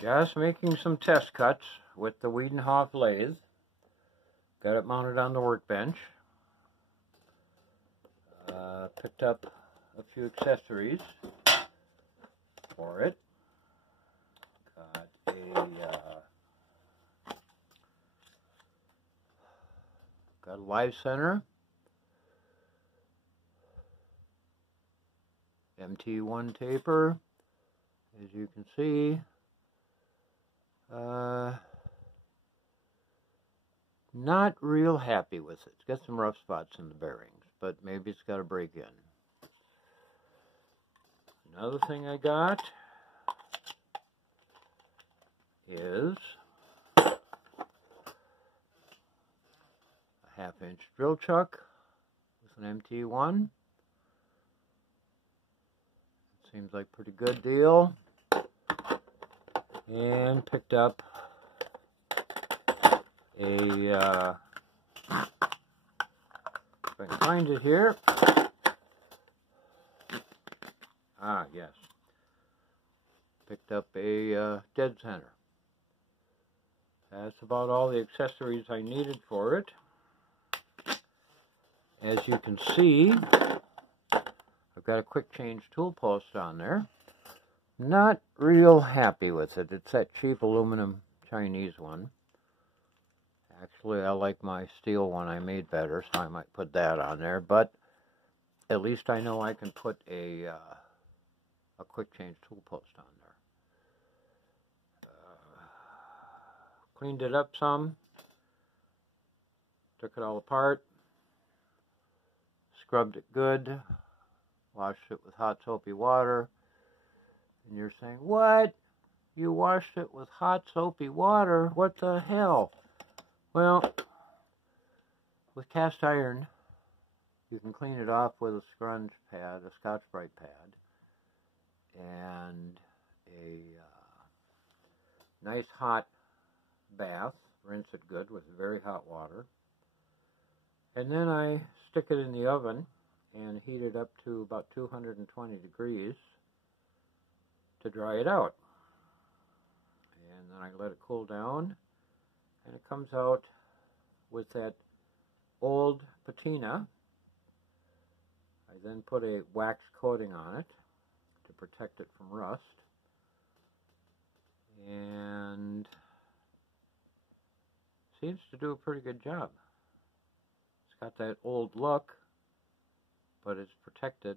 Just making some test cuts with the Weidenhoff lathe. Got it mounted on the workbench. Picked up a few accessories for it. Got a live center, MT1 taper, as you can see. Not real happy with it. It's got some rough spots in the bearings, but maybe it's got a break in. Another thing I got is a 1/2-inch drill chuck with an MT1. Seems like a pretty good deal. And picked up a, if I can find it here. Ah, yes. Picked up a dead center. That's about all the accessories I needed for it. As you can see, I've got a quick change tool post on there. Not real happy with it. It's that cheap aluminum Chinese one. Actually, I like my steel one I made better, so I might put that on there. But at least I know I can put a quick change tool post on there. Cleaned it up some. Took it all apart. Scrubbed it good. Washed it with hot soapy water. And you're saying, what? You washed it with hot soapy water? What the hell? Well, with cast iron, you can clean it off with a scrunch pad, a Scotch-Brite pad, and a nice hot bath. Rinse it good with very hot water. And then I stick it in the oven and heat it up to about 220 degrees to dry it out. And then I let it cool down, and it comes out with that old patina. I then put a wax coating on it to protect it from rust, and seems to do a pretty good job. It's got that old look, but it's protected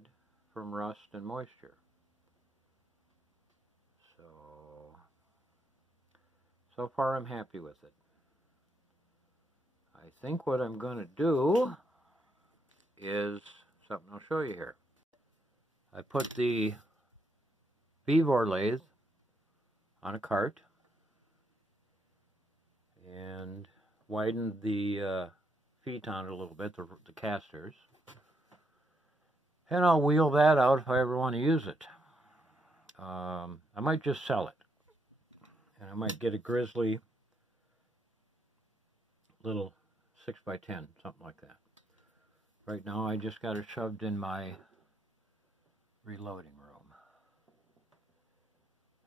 from rust and moisture. So far I'm happy with it. I think what I'm going to do is something I'll show you here. I put the Vevor lathe on a cart and widened the feet on it a little bit, the casters. And I'll wheel that out if I ever want to use it. I might just sell it. And I might get a Grizzly little 6x10, something like that. Right now I just got it shoved in my reloading room,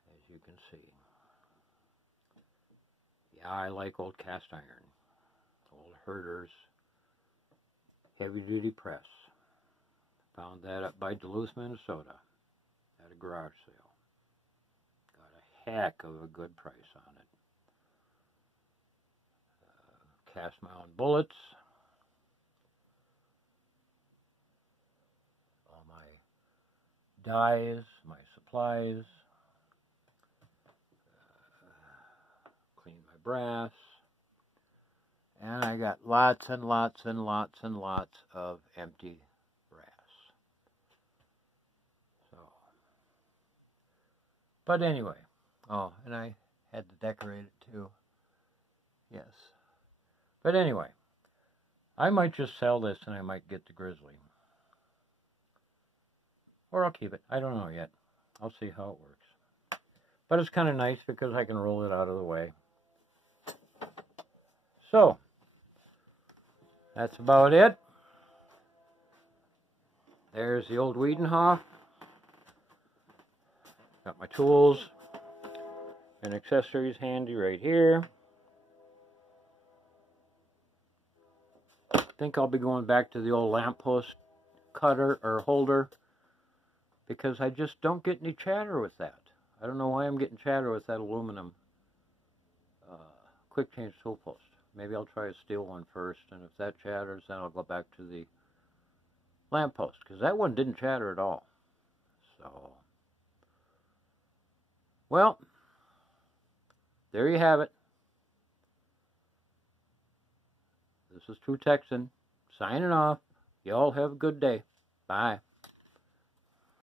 as you can see. Yeah, I like old cast iron, old Herder's heavy-duty press. Found that up by Duluth, Minnesota, at a garage sale. Heck of a good price on it. Cast my own bullets. All my dyes, my supplies. Clean my brass. And I got lots and lots and lots and lots of empty brass. So, but anyway. Oh, and I had to decorate it too. Yes. But anyway, I might just sell this and I might get the Grizzly. Or I'll keep it. I don't know yet. I'll see how it works. But it's kind of nice because I can roll it out of the way. So, that's about it. There's the old Weidenhoff. Got my tools. And accessories handy right here. I think I'll be going back to the old lamppost cutter or holder because I just don't get any chatter with that. I don't know why I'm getting chatter with that aluminum quick change tool post. Maybe I'll try a steel one first, and if that chatters, then I'll go back to the lamppost because that one didn't chatter at all. So, well, there you have it. This is True Texan signing off. You all have a good day. Bye.